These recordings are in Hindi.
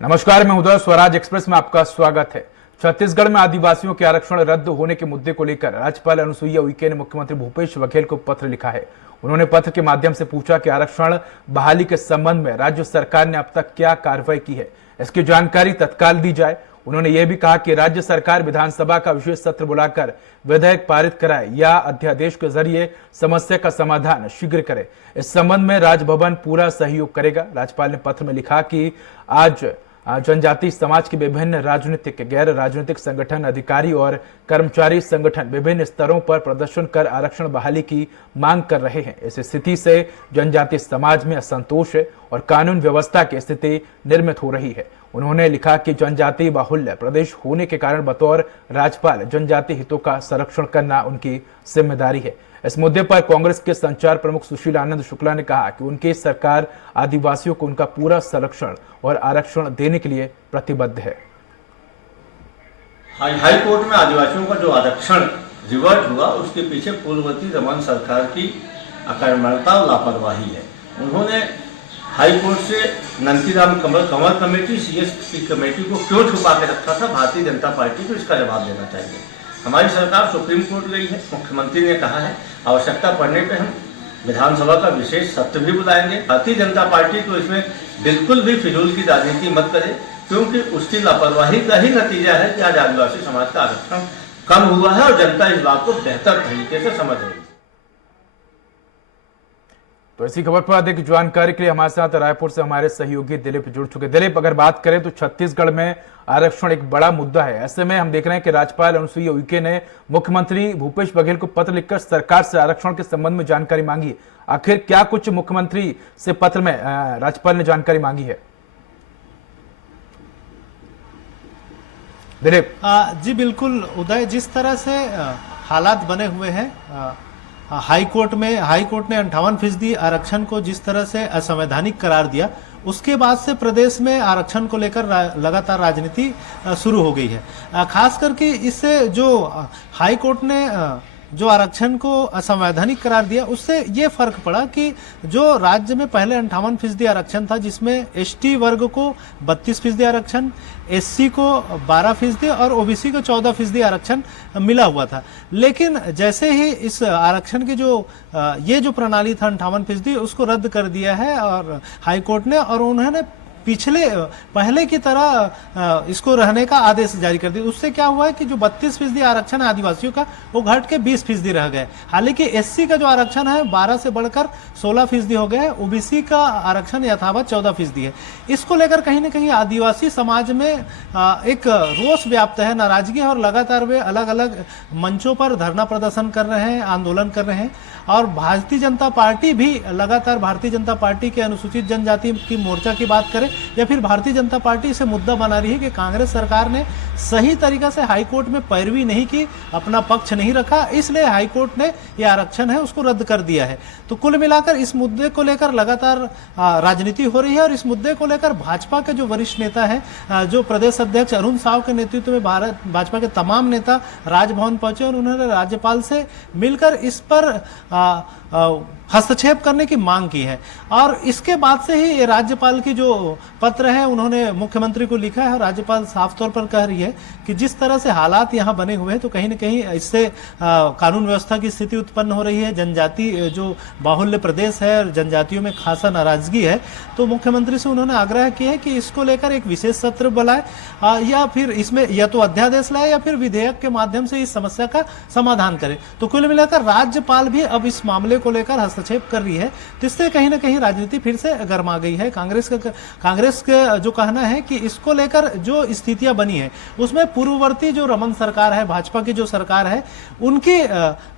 नमस्कार, मैं उदय। स्वराज एक्सप्रेस में आपका स्वागत है। छत्तीसगढ़ में आदिवासियों के आरक्षण रद्द होने के मुद्दे को लेकर राज्यपाल अनुसुईया उइके ने मुख्यमंत्री भूपेश बघेल को पत्र लिखा है। उन्होंने पत्र के माध्यम से पूछा कि आरक्षण बहाली के संबंध में राज्य सरकार ने अब तक क्या कार्रवाई की है, इसकी जानकारी तत्काल दी जाए। उन्होंने यह भी कहा कि राज्य सरकार विधानसभा का विशेष सत्र बुलाकर विधेयक पारित कराए या अध्यादेश के जरिए समस्या का समाधान शीघ्र करे। इस संबंध में राजभवन पूरा सहयोग करेगा। राज्यपाल ने पत्र में लिखा कि आज जनजाति समाज के विभिन्न राजनीतिक, गैर राजनीतिक संगठन, अधिकारी और कर्मचारी संगठन विभिन्न स्तरों पर प्रदर्शन कर आरक्षण बहाली की मांग कर रहे हैं। इस स्थिति से जनजाति समाज में असंतोष है और कानून व्यवस्था की स्थिति निर्मित हो रही है। उन्होंने लिखा कि जनजाति बाहुल्य प्रदेश होने के कारण बतौर राज्यपाल जनजाति हितों का संरक्षण करना उनकी जिम्मेदारी है। इस मुद्दे पर कांग्रेस के संचार प्रमुख सुशील आनंद शुक्ला ने कहा कि उनकी सरकार आदिवासियों को उनका पूरा संरक्षण और आरक्षण देने के लिए प्रतिबद्ध है। हाई कोर्ट में आदिवासियों का जो आरक्षण रिवर्ट हुआ, उसके पीछे पूर्ववर्ती रमन सरकार की अकर्मण्यता और लापरवाही है। उन्होंने हाई कोर्ट से Nandiram Kanwar committee, CS committee को क्यों छुपा के रखा था? भारतीय जनता पार्टी को इसका जवाब देना चाहिए। हमारी सरकार सुप्रीम कोर्ट गई है, मुख्यमंत्री ने कहा है आवश्यकता पड़ने पे हम विधानसभा का विशेष सत्र भी बुलाएंगे। भारतीय जनता पार्टी को इसमें बिल्कुल भी फिजूल की राजनीति मत करे, क्योंकि उसकी लापरवाही का ही नतीजा है कि आज आदिवासी समाज का आरक्षण कम हुआ है और जनता इस बात को बेहतर तरीके से समझ रही है। तो इसी खबर पर अधिक जानकारी के लिए हमारे साथ रायपुर से हमारे सहयोगी दिलीप जुड़ चुके। दिलीप, अगर बात करें तो छत्तीसगढ़ में आरक्षण एक बड़ा मुद्दा है। ऐसे में हम देख रहे हैं कि राज्यपाल अनुसुईया उइके ने मुख्यमंत्री भूपेश बघेल को पत्र लिखकर सरकार से आरक्षण के संबंध में जानकारी मांगी। आखिर क्या कुछ मुख्यमंत्री से पत्र में राज्यपाल ने जानकारी मांगी है? दिलीप जी बिल्कुल उदय, जिस तरह से हालात बने हुए हैं, हाई कोर्ट ने 58% आरक्षण को जिस तरह से असंवैधानिक करार दिया, उसके बाद से प्रदेश में आरक्षण को लेकर लगातार राजनीति शुरू हो गई है। खास करके इससे जो हाई कोर्ट ने जो आरक्षण को असंवैधानिक करार दिया, उससे ये फर्क पड़ा कि जो राज्य में पहले 58% आरक्षण था, जिसमें एसटी वर्ग को 32% आरक्षण, एससी को 12% और ओबीसी को 14% आरक्षण मिला हुआ था। लेकिन जैसे ही इस आरक्षण की ये जो प्रणाली था 58%, उसको रद्द कर दिया है और हाई कोर्ट ने, और उन्होंने पहले की तरह इसको रहने का आदेश जारी कर दिया। उससे क्या हुआ है कि जो 32% आरक्षण है आदिवासियों का, वो घट के 20% रह गए। हालांकि एससी का जो आरक्षण है 12 से बढ़कर 16% हो गया है। ओबीसी का आरक्षण यथावत 14% है। इसको लेकर कहीं ना कहीं आदिवासी समाज में एक रोष व्याप्त है, नाराजगी है, और लगातार वे अलग अलग मंचों पर धरना प्रदर्शन कर रहे हैं, आंदोलन कर रहे हैं। और भारतीय जनता पार्टी भी लगातार, भारतीय जनता पार्टी के अनुसूचित जनजाति की मोर्चा की बात करें या फिर भारतीय जनता पार्टी इसे मुद्दा बना रही है कि कांग्रेस सरकार ने सही तरीका से हाई कोर्ट में पैरवी नहीं की, अपना पक्ष नहीं रखा, इसलिए हाई कोर्ट ने ये आरक्षण है उसको रद्द कर दिया है। तो कुल मिलाकर इस मुद्दे को लेकर लगातार राजनीति हो रही है। और इस मुद्दे को लेकर भाजपा के जो वरिष्ठ नेता है, जो प्रदेश अध्यक्ष अरुण साव के नेतृत्व में भाजपा के तमाम नेता राजभवन पहुंचे और उन्होंने राज्यपाल से मिलकर इस पर हस्तक्षेप करने की मांग की है। और इसके बाद से ही ये राज्यपाल की जो पत्र है उन्होंने मुख्यमंत्री को लिखा है। और राज्यपाल साफ तौर पर कह रही है कि जिस तरह से हालात यहाँ बने हुए हैं, तो कहीं ना कहीं इससे कानून व्यवस्था की स्थिति उत्पन्न हो रही है। जनजाति जो बाहुल्य प्रदेश है, जनजातियों में खासा नाराजगी है। तो मुख्यमंत्री से उन्होंने आग्रह किया है कि इसको लेकर एक विशेष सत्र बुलाए, या फिर इसमें या तो अध्यादेश लाए या फिर विधेयक के माध्यम से इस समस्या का समाधान करे। तो कुल मिलाकर राज्यपाल भी अब इस मामले को लेकर हस्तक्षेप कर रही है, जिससे कहीं ना कहीं राजनीति फिर से गर्मा गई है। कांग्रेस का जो कहना है कि इसको लेकर जो स्थितियां बनी है, उसमें पूर्ववर्ती जो रमन सरकार है, भाजपा की जो सरकार है, उनकी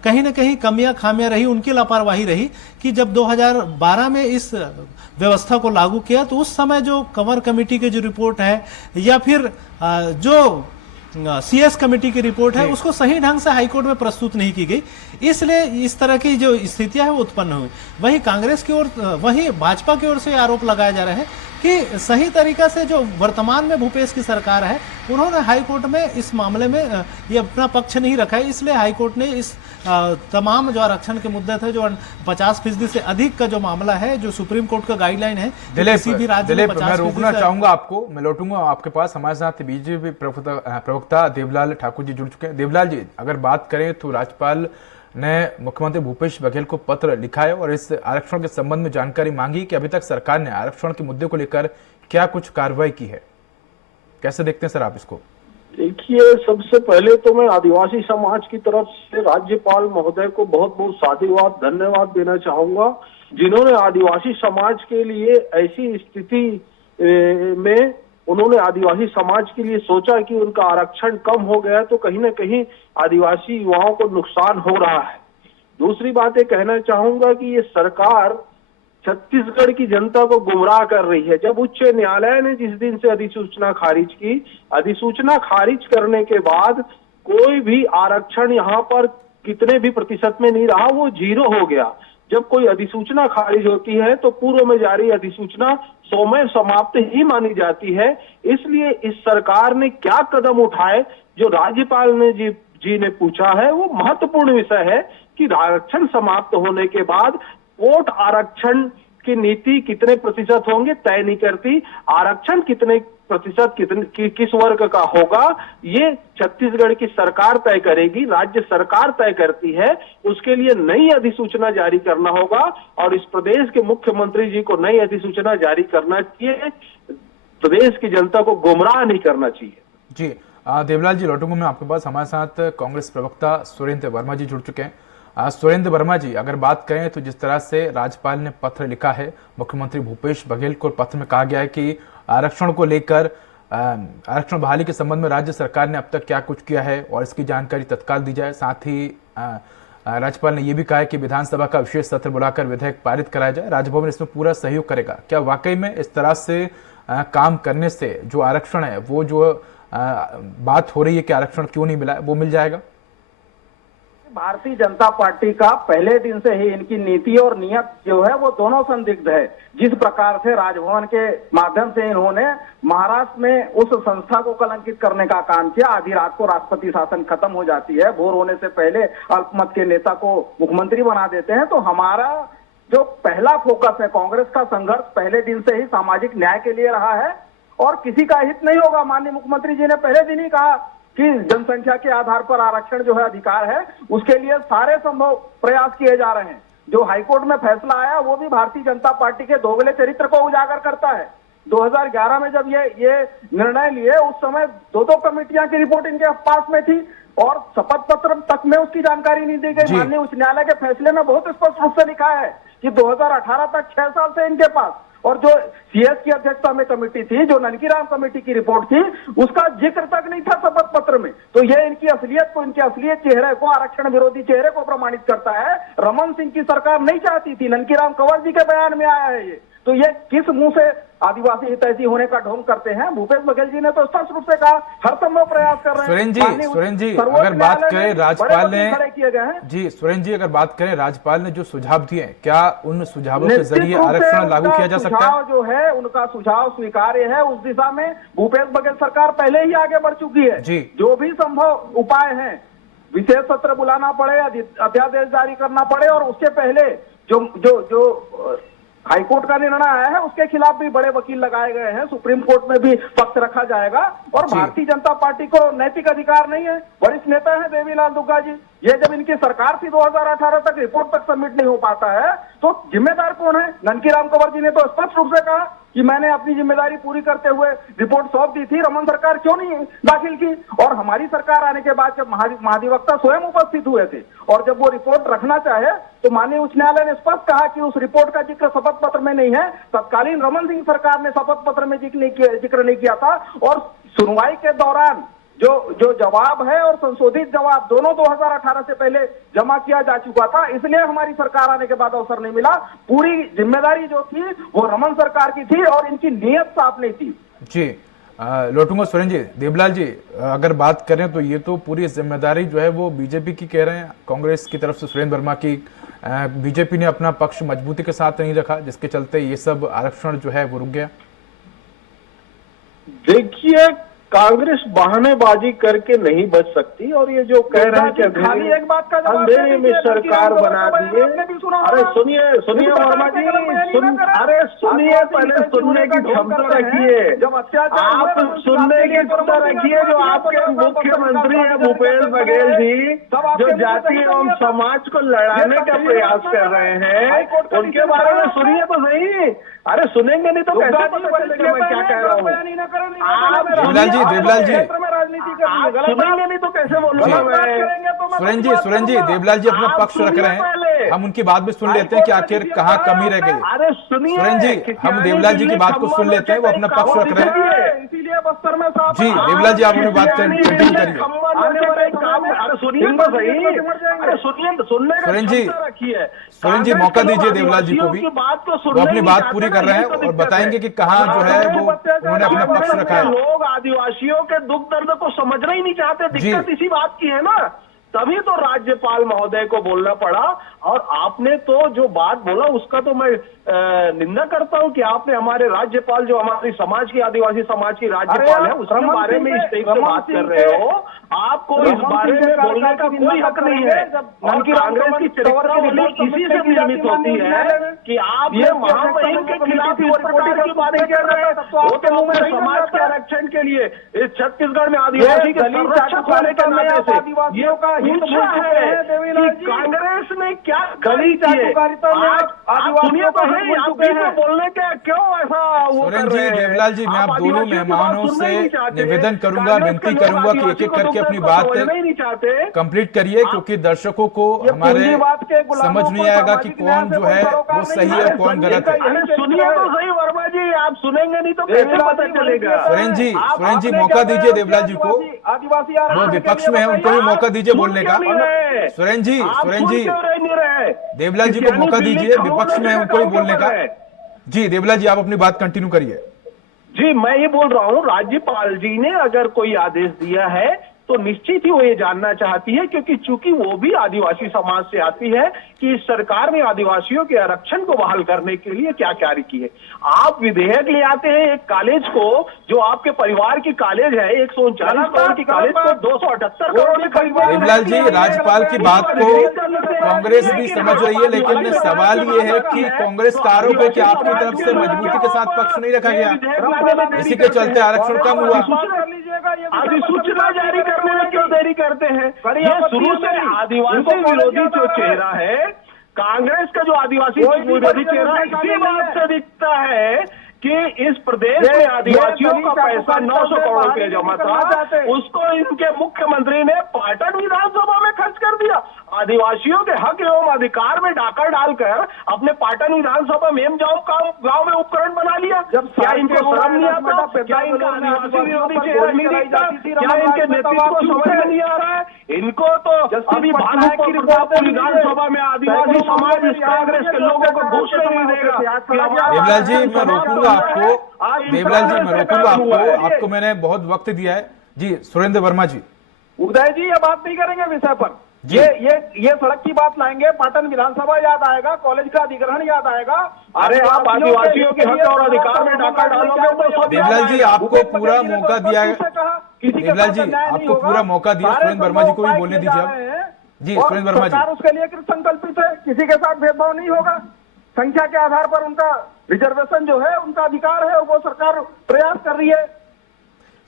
कहीं ना कहीं कमियां खामियां रही, उनकी लापरवाही रही कि जब 2012 में इस व्यवस्था को लागू किया, तो उस समय जो कंवर कमेटी की जो रिपोर्ट है या फिर जो सीएस कमेटी की रिपोर्ट है, उसको सही ढंग से हाईकोर्ट में प्रस्तुत नहीं की गई, इसलिए इस तरह की जो स्थितियां है वो उत्पन्न हुई। वहीं कांग्रेस की ओर, वहीं भाजपा की ओर से आरोप लगाया जा रहा है कि सही तरीका से जो वर्तमान में भूपेश की सरकार है, उन्होंने हाई कोर्ट में इस मामले में ये अपना पक्ष नहीं रखा है। इसलिए हाई कोर्ट ने इस तमाम जो आरक्षण के मुद्दे थे, जो 50% से अधिक का जो मामला है, जो सुप्रीम कोर्ट का गाइडलाइन है, किसी भी राज्य में 50% मैं रोकना चाहूंगा आपको, मैं लौटूंगा आपके पास। हमारे साथ बीजेपी प्रवक्ता देवलाल ठाकुर जी जुड़ चुके हैं। देवलाल जी, अगर बात करें तो राज्यपाल ने मुख्यमंत्री भूपेश बघेल को पत्र लिखा है और इस आरक्षण के संबंध में जानकारी मांगी कि अभी तक सरकार ने आरक्षण के मुद्दे को लेकर क्या कुछ कार्रवाई की है। कैसे देखते हैं सर आप इसको? देखिए, सबसे पहले तो मैं आदिवासी समाज की तरफ से राज्यपाल महोदय को बहुत बहुत साधुवाद धन्यवाद देना चाहूंगा, जिन्होंने आदिवासी समाज के लिए ऐसी स्थिति में उन्होंने आदिवासी समाज के लिए सोचा कि उनका आरक्षण कम हो गया तो कहीं ना कहीं आदिवासी युवाओं को नुकसान हो रहा है। दूसरी बात ये कहना चाहूंगा कि ये सरकार छत्तीसगढ़ की जनता को गुमराह कर रही है। जब उच्च न्यायालय ने जिस दिन से अधिसूचना खारिज की, अधिसूचना खारिज करने के बाद कोई भी आरक्षण यहाँ पर कितने भी प्रतिशत में नहीं रहा, वो 0 हो गया। जब कोई अधिसूचना खारिज होती है तो पूर्व में जारी अधिसूचना स्वमेव समाप्त ही मानी जाती है। इसलिए इस सरकार ने क्या कदम उठाए, जो राज्यपाल ने जी ने पूछा है, वो महत्वपूर्ण विषय है कि आरक्षण समाप्त होने के बाद कोर्ट आरक्षण की नीति कितने प्रतिशत होंगे तय नहीं करती। आरक्षण कितने प्रतिशत किस वर्ग का होगा, ये छत्तीसगढ़ की सरकार तय करेगी, राज्य सरकार तय करती है। उसके लिए नई अधिसूचना जारी करना होगा और इस प्रदेश के मुख्यमंत्री जी को नई अधिसूचना जारी करना चाहिए। प्रदेश की जनता को गुमराह नहीं करना चाहिए। जी देवलाल जी, लौटूंगा मैं आपके पास। हमारे साथ कांग्रेस प्रवक्ता सुरेंद्र वर्मा जी जुड़ चुके हैं। सुरेंद्र वर्मा जी, अगर बात करें तो जिस तरह से राज्यपाल ने पत्र लिखा है मुख्यमंत्री भूपेश बघेल को, पत्र में कहा गया है कि आरक्षण को लेकर आरक्षण बहाली के संबंध में राज्य सरकार ने अब तक क्या कुछ किया है और इसकी जानकारी तत्काल दी जाए। साथ ही राज्यपाल ने यह भी कहा है कि विधानसभा का विशेष सत्र बुलाकर विधेयक पारित कराया जाए। राजभवन इसमें पूरा सहयोग करेगा। क्या वाकई में इस तरह से काम करने से जो आरक्षण है, वो जो बात हो रही है कि आरक्षण क्यों नहीं मिला, वो मिल जाएगा? भारतीय जनता पार्टी का पहले दिन से ही इनकी नीति और नियत जो है वो दोनों संदिग्ध है। जिस प्रकार से राजभवन के माध्यम से इन्होंने महाराष्ट्र में उस संस्था को कलंकित करने का काम किया, आधी रात को राष्ट्रपति शासन खत्म हो जाती है, भोर होने से पहले अल्पमत के नेता को मुख्यमंत्री बना देते हैं। तो हमारा जो पहला फोकस है, कांग्रेस का संघर्ष पहले दिन से ही सामाजिक न्याय के लिए रहा है और किसी का हित नहीं होगा। माननीय मुख्यमंत्री जी ने पहले दिन ही कहा कि जनसंख्या के आधार पर आरक्षण जो है अधिकार है, उसके लिए सारे संभव प्रयास किए जा रहे हैं। जो हाईकोर्ट में फैसला आया वो भी भारतीय जनता पार्टी के दोगले चरित्र को उजागर करता है। 2011 में जब ये निर्णय लिए, उस समय 2 कमेटियां की रिपोर्ट इनके पास में थी और शपथ पत्र तक में उसकी जानकारी नहीं दी गई। माननीय उच्च न्यायालय के फैसले में बहुत स्पष्ट रूप से लिखा है कि 2018 तक 6 साल से इनके पास, और जो सीएस की अध्यक्षता में कमेटी थी, जो ननकीराम कमेटी की रिपोर्ट थी, उसका जिक्र तक नहीं था शपथ पत्र में। तो ये इनकी असलियत को, इनके असलियत चेहरे को, आरक्षण विरोधी चेहरे को प्रमाणित करता है। रमन सिंह की सरकार नहीं चाहती थी, ननकीराम कंवर जी के बयान में आया है ये। तो ये किस मुंह से आदिवासी हितैषी होने का ढोंग करते हैं? भूपेश बघेल जी ने तो स्पष्ट रूप से कहा हर संभव प्रयास कर रहे हैं। सुरेंद्र जी, अगर बात करें राज्यपाल ने जी, सुरेंद्र जी, अगर बात करें राज्यपाल ने जो सुझाव दिए, क्या उन सुझावों के जरिए आरक्षण लागू किया जा सकता है? जो है उनका सुझाव स्वीकार्य है। उस दिशा में भूपेश बघेल सरकार पहले ही आगे बढ़ चुकी है। जो भी संभव उपाय है, विशेष सत्र बुलाना पड़े, अध्यादेश जारी करना पड़े, और उसके पहले जो हाईकोर्ट का निर्णय आया है उसके खिलाफ भी बड़े वकील लगाए गए हैं। सुप्रीम कोर्ट में भी पक्ष रखा जाएगा। और भारतीय जनता पार्टी को नैतिक अधिकार नहीं है। वरिष्ठ नेता है देवीलाल दुग्गा जी, ये जब इनकी सरकार थी 2018 तक रिपोर्ट तक सबमिट नहीं हो पाता है तो जिम्मेदार कौन है? ननकीराम कंवर जी ने तो स्पष्ट रूप से कहा कि मैंने अपनी जिम्मेदारी पूरी करते हुए रिपोर्ट सौंप दी थी, रमन सरकार क्यों नहीं दाखिल की? और हमारी सरकार आने के बाद जब महाधिवक्ता स्वयं उपस्थित हुए थे और जब वो रिपोर्ट रखना चाहे तो माननीय उच्च न्यायालय ने स्पष्ट कहा कि उस रिपोर्ट का जिक्र शपथ पत्र में नहीं है। तत्कालीन रमन सिंह सरकार ने शपथ पत्र में जिक्र नहीं किया था और सुनवाई के दौरान जो जवाब है और संशोधित जवाब दोनों 2018 से पहले जमा किया जा चुका था। इसलिए हमारी सरकार आने के बाद अवसर नहीं मिला। पूरी जिम्मेदारी जो थी वो रमन सरकार की थी और इनकी नीयत साफ नहीं थी। जी लौटूंगा सुरेंद्र जी। देवलाल जी, अगर बात करें तो ये तो पूरी जिम्मेदारी जो है वो बीजेपी की कह रहे हैं, कांग्रेस की तरफ से सुरेंद्र वर्मा की। बीजेपी ने अपना पक्ष मजबूती के साथ नहीं रखा, जिसके चलते ये सब आरक्षण जो है वो रुक गया। देखिए, कांग्रेस बहानेबाजी करके नहीं बच सकती और ये जो कह रहे हैं कि खाली एक बात का जवाब अंधेरे में सरकार बना दिए। अरे सुनिए वर्मा जी, अरे सुनिए, पहले सुनने की क्षमता रखिए। जब अत्याचार आप सुनने की क्षमता रखिए। जो आपके मुख्यमंत्री है भूपेश बघेल जी, जो जाति एवं समाज को लड़ाने का प्रयास कर रहे हैं, उनके बारे में सुनिए तो सही। अरे सुनेंगे नहीं तो कैसे पता चलेगा मैं क्या कह रहा हूँ? देवलाल जी आप सुनेंगे नहीं तो कैसे बोलूंगा मैं? सुरेंद्र जी देवलाल जी अपना पक्ष रख रहे हैं, हम उनकी बात भी सुन लेते हैं कि आखिर कहाँ कमी रह गई। अरे सुनिए सुरेंद्र जी, हम देवलाल जी की बात को सुन लेते हैं, वो अपना पक्ष रख रहे हैं। इसीलिए बस्तर में जी देवलाल जी, आप अपनी बात कंटिन्यू करिए। अरे सुनिए तो सही। अरे सुनिए, सुनने का सुरेंद्र जी, क्षमता रखिए। सुरेंद्र जी मौका दीजिए देवलाल जी को भी, वो अपनी बात पूरी कर रहे हैं और बताएंगे कि कहाँ जो है वो उन्होंने अपना पक्ष रखा है। लोग आदिवासियों के दुख दर्द को समझना ही नहीं चाहते। दिक्कत इसी बात की है ना, तभी तो राज्यपाल महोदय को बोलना पड़ा। और आपने तो जो बात बोला उसका तो मैं निंदा करता हूं कि आपने हमारे राज्यपाल, जो हमारी समाज की, आदिवासी समाज की राज्यपाल है, उसके बारे में इस टाइप से बात कर रहे हो। आपको इस बारे में बोलने का कोई हक नहीं है। और कांग्रेस की चरित्रावली इसी से निर्मित होती है कि आपने महामहिम के खिलाफ इस प्रकार की बातें कर रहे हैं। वो तो मैं समाज के आरक्षण के लिए इस छत्तीसगढ़ में आदिवासी के संरक्षक होने के नाते से ये पूछा है कि कांग्रेस ने क्या गली चाटुकारिता में सुनिए तो है, आप बीच में बोलने के क्यों ऐसा वो कर सुरेंद्र रहे जी हैं? देवलाल जी, मैं आप दोनों आदिवासियों की बात मेहमानों सुनना ही से नहीं चाहते। निवेदन करूंगा, कांग्रेस विनती के लोग करूंगा कि एक एक आदिवासियों करके को अपनी समझना बात ही नहीं चाहते। कंप्लीट करिए, क्योंकि दर्शकों को हमारे पूंजीवाद के गुलामों समझ नहीं को आएगा कि सामाजिक कौन न्याय जो से है कोई वो सरोकार सही नहीं है है। कौन गलत है। अरे सुनिए तो सही वर्मा जी, आप सुनेंगे नहीं तो कैसे पता चलेगा? सुरेंद्र जी मौका दीजिए देवलाल जी को, आदिवासी वो विपक्ष में है, उनको भी मौका दीजिए बोलने का। सुरेंद्र जी देवलाल जी को मौका दीजिए, विपक्ष में है, उनको भी बोलने का। जी देवलाल जी, आप अपनी बात कंटिन्यू करिए। जी मैं ये बोल रहा हूँ, राज्यपाल जी ने अगर कोई आदेश दिया है तो निश्चित ही वो ये जानना चाहती है, क्योंकि चूंकि वो भी आदिवासी समाज से आती है, कि इस सरकार ने आदिवासियों के आरक्षण को बहाल करने के लिए क्या कार्य किए। आप विधेयक ले आते हैं एक कॉलेज को, जो आपके परिवार की कॉलेज है, 139 करोड़ की कॉलेज को 278 करोड़ में खरीदा। देवलाल जी, राज्यपाल की बात को कांग्रेस भी समझ रही है, लेकिन सवाल ये है कि कांग्रेस का आरोप है कि आपकी तरफ से मजबूती के साथ पक्ष नहीं रखा गया, इसी के चलते आरक्षण कम हुआ। अधिसूचना जारी करने में क्यों देरी करते हैं? ये शुरू से आदिवासी विरोधी जो चेहरा है, कांग्रेस का जो आदिवासी विरोधी चेहरा है, इसी बात से दिखता है कि इस प्रदेश में आदिवासियों का पैसा 900 करोड़ रुपए जमा था, उसको इनके मुख्यमंत्री ने पाटन विधानसभा में खर्च कर दिया। आदिवासियों के हक एवं अधिकार में डाका डालकर अपने पाटन विधानसभा में गांव में उपकरण बना लिया। क्या इनको शर्म नहीं आता? क्या इनका आदिवासी विरोधी चेहरा नहीं दिखता? क्या इनके नेतृत्व को समझ में नहीं आ रहा है? इनको तो अभी भानुपुर प्रतापपुर विधानसभा में आदिवासी समाज इस कांग्रेस के लोगों को घुसने नहीं देगा। देवलाल जी मैं रोकूंगा आपको, देवलाल जी मैं रोकूंगा आपको मैंने बहुत वक्त दिया है। जी सुरेंद्र वर्मा जी। उदय जी, ये बात नहीं करेंगे विषय पर। ये सड़क की बात लाएंगे, पाटन विधानसभा याद आएगा, कॉलेज का अधिग्रहण याद आएगा। अरे आप आदिवासियों के हक और अधिकार में डाका डालोगे तो देवलाल जी आपको पूरा मौका दिया है। देवलाल जी आपको पूरा मौका दिया, सुरेंद्र वर्मा जी को भी बोलने दीजिए आप। जी सुरेंद्र वर्मा जी। उसके लिए कृत संकल्पित है, किसी के साथ भेदभाव नहीं होगा। संख्या के आधार पर उनका रिजर्वेशन जो है, उनका अधिकार है, वो सरकार प्रयास कर रही है।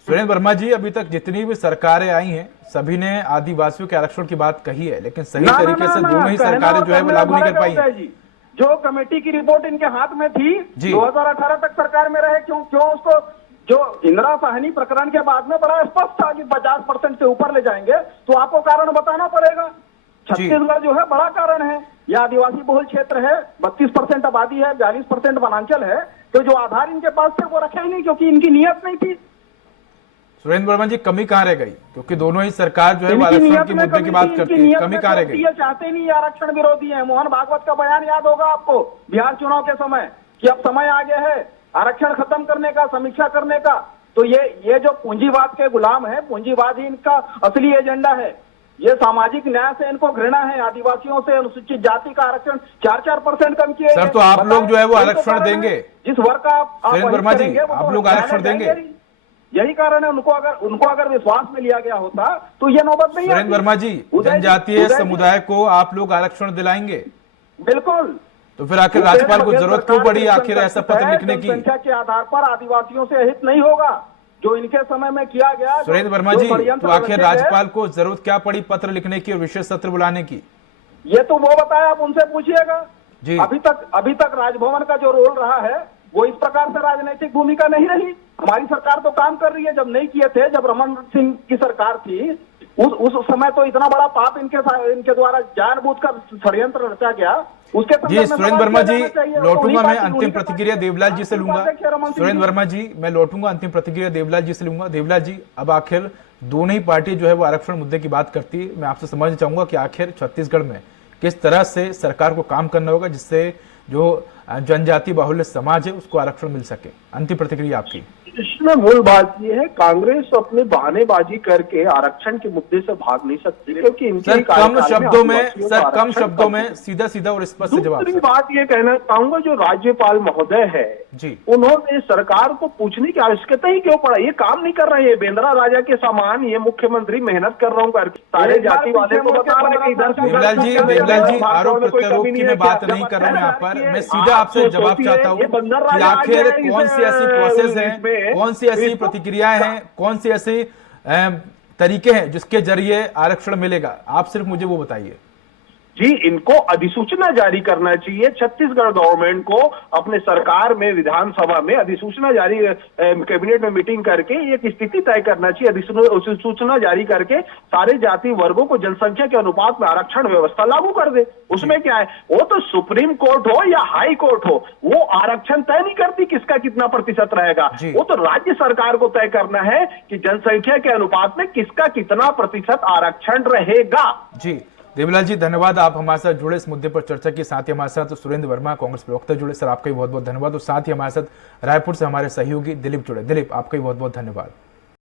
सुरेंद्र वर्मा जी, अभी तक जितनी भी सरकारें आई हैं सभी ने आदिवासियों के आरक्षण की बात कही है, लेकिन सही तरीके से दोनों ही सरकारें जो है वो लागू नहीं कर पाई है। जो कमेटी की रिपोर्ट इनके हाथ में थी, 2018 तक सरकार में रहे, क्यों उसको, जो इंदिरा साहनी प्रकरण के बाद में बड़ा स्पष्ट था कि 50% से ऊपर ले जाएंगे, तो आपको कारण बताना पड़ेगा। छत्तीसगढ़ जो है बड़ा कारण है, यह आदिवासी बहुल क्षेत्र है, 32% आबादी है, 42% वनांचल है, तो जो आधार इनके पास थे वो रखे ही नहीं, क्योंकि इनकी नियत नहीं थी। सुरेंद्र वर्मा जी, कमी कहाँ रह गई? क्योंकि दोनों ही सरकार जो है वो आरक्षण की मुद्दे की बात करती है, कमी कहाँ रह गई? ये चाहते नहीं, आरक्षण विरोधी है। मोहन भागवत का बयान याद होगा आपको बिहार चुनाव के समय, कि अब समय आ गया है आरक्षण खत्म करने का, समीक्षा करने का। तो ये जो पूंजीवाद के गुलाम है, पूंजीवाद ही इनका असली एजेंडा है। ये सामाजिक न्याय से इनको घृणा है। आदिवासियों से अनुसूचित जाति का आरक्षण 4% कम किए। सर तो आप लोग जो है वो आरक्षण देंगे? जिस वर्ग का आप सुरेंद्र वर्मा जी, आप लोग आरक्षण देंगे? यही कारण है उनको अगर विश्वास में लिया गया होता तो ये नौबत नहीं सुरेंद्र आती। वर्मा जी, जनजातीय समुदाय को आप लोग आरक्षण दिलाएंगे, बिल्कुल। तो फिर आखिर राज्यपाल को जरूरत क्यों पड़ी आखिर ऐसा पत्र लिखने की? जनसंख्या के आधार पर आदिवासियों से अहित नहीं होगा, जो इनके समय में किया गया। सुरेंद्र वर्मा जी, तो आखिर राज्यपाल को जरूरत क्या पड़ी पत्र लिखने की और विशेष सत्र बुलाने की? ये तो वो बताया, आप उनसे पूछिएगा जी। अभी तक राजभवन का जो रोल रहा है वो इस प्रकार से राजनीतिक भूमिका नहीं रही। हमारी सरकार तो काम कर रही है। जब नहीं किए थे, जब रमन सिंह की सरकार थी, उस समय तो इतना बड़ा पाप इनके द्वारा जानबूझकर षड्यंत्र रचा गया। उसके जी सुरेंद्र वर्मा जी, लौटूंगा मैं अंतिम प्रतिक्रिया देवलाल जी से लूंगा। सुरेंद्र वर्मा जी, मैं लौटूंगा अंतिम प्रतिक्रिया देवलाल जी से लूंगा। देवलाल जी, अब आखिर दोनों ही पार्टी जो है वो आरक्षण मुद्दे की बात करती है। मैं आपसे समझना चाहूंगा कि आखिर छत्तीसगढ़ में किस तरह से सरकार को काम करना होगा जिससे जो जनजाति बाहुल्य समाज है उसको आरक्षण मिल सके। अंतिम प्रतिक्रिया आपकी। इसमें मूल बात यह है, कांग्रेस अपनी बहानेबाजी करके आरक्षण के मुद्दे से भाग नहीं सकती, क्योंकि इनके सर कम शब्दों में आरक्षण सीधा और स्पष्ट जवाब। दूसरी बात ये कहना चाहूंगा, जो राज्यपाल महोदय है जी, उन्होंने सरकार को पूछने की आवश्यकता ही क्यों पड़ा? ये काम नहीं कर रहे हैं, बेंद्रा राजा के समान ये मुख्यमंत्री मेहनत कर रहा हूँ करके सारे जाति वाले को बता रहे हैं कि इधर से देवलाल जी, आरोप प्रत्यारोप की मैं बात नहीं कर रहा हूं यहाँ पर। मैं सीधा आपसे जवाब चाहता हूँ कि आखिर कौन सी ऐसी प्रोसेस है, कौन सी ऐसी प्रतिक्रियाएं हैं, कौन सी ऐसी तरीके हैं जिसके जरिए आरक्षण मिलेगा? आप सिर्फ मुझे वो बताइए। जी, इनको अधिसूचना जारी करना चाहिए। छत्तीसगढ़ गवर्नमेंट को अपने सरकार में, विधानसभा में अधिसूचना जारी, कैबिनेट में मीटिंग करके एक स्थिति तय करना चाहिए। अधिसूचना जारी करके सारे जाति वर्गों को जनसंख्या के अनुपात में आरक्षण व्यवस्था लागू कर दे। उसमें क्या है, वो तो सुप्रीम कोर्ट हो या हाई कोर्ट हो, वो आरक्षण तय नहीं करती किसका कितना प्रतिशत रहेगा। वो तो राज्य सरकार को तय करना है कि जनसंख्या के अनुपात में किसका कितना प्रतिशत आरक्षण रहेगा। जी देवलाल जी, धन्यवाद, आप हमारे साथ जुड़े, इस मुद्दे पर चर्चा की। साथ ही हमारे साथ सुरेंद्र वर्मा, कांग्रेस प्रवक्ता, जुड़े। सर आपका भी बहुत बहुत धन्यवाद। और साथ ही हमारे साथ रायपुर से हमारे सहयोगी दिलीप जुड़े। दिलीप, आपका भी बहुत बहुत धन्यवाद।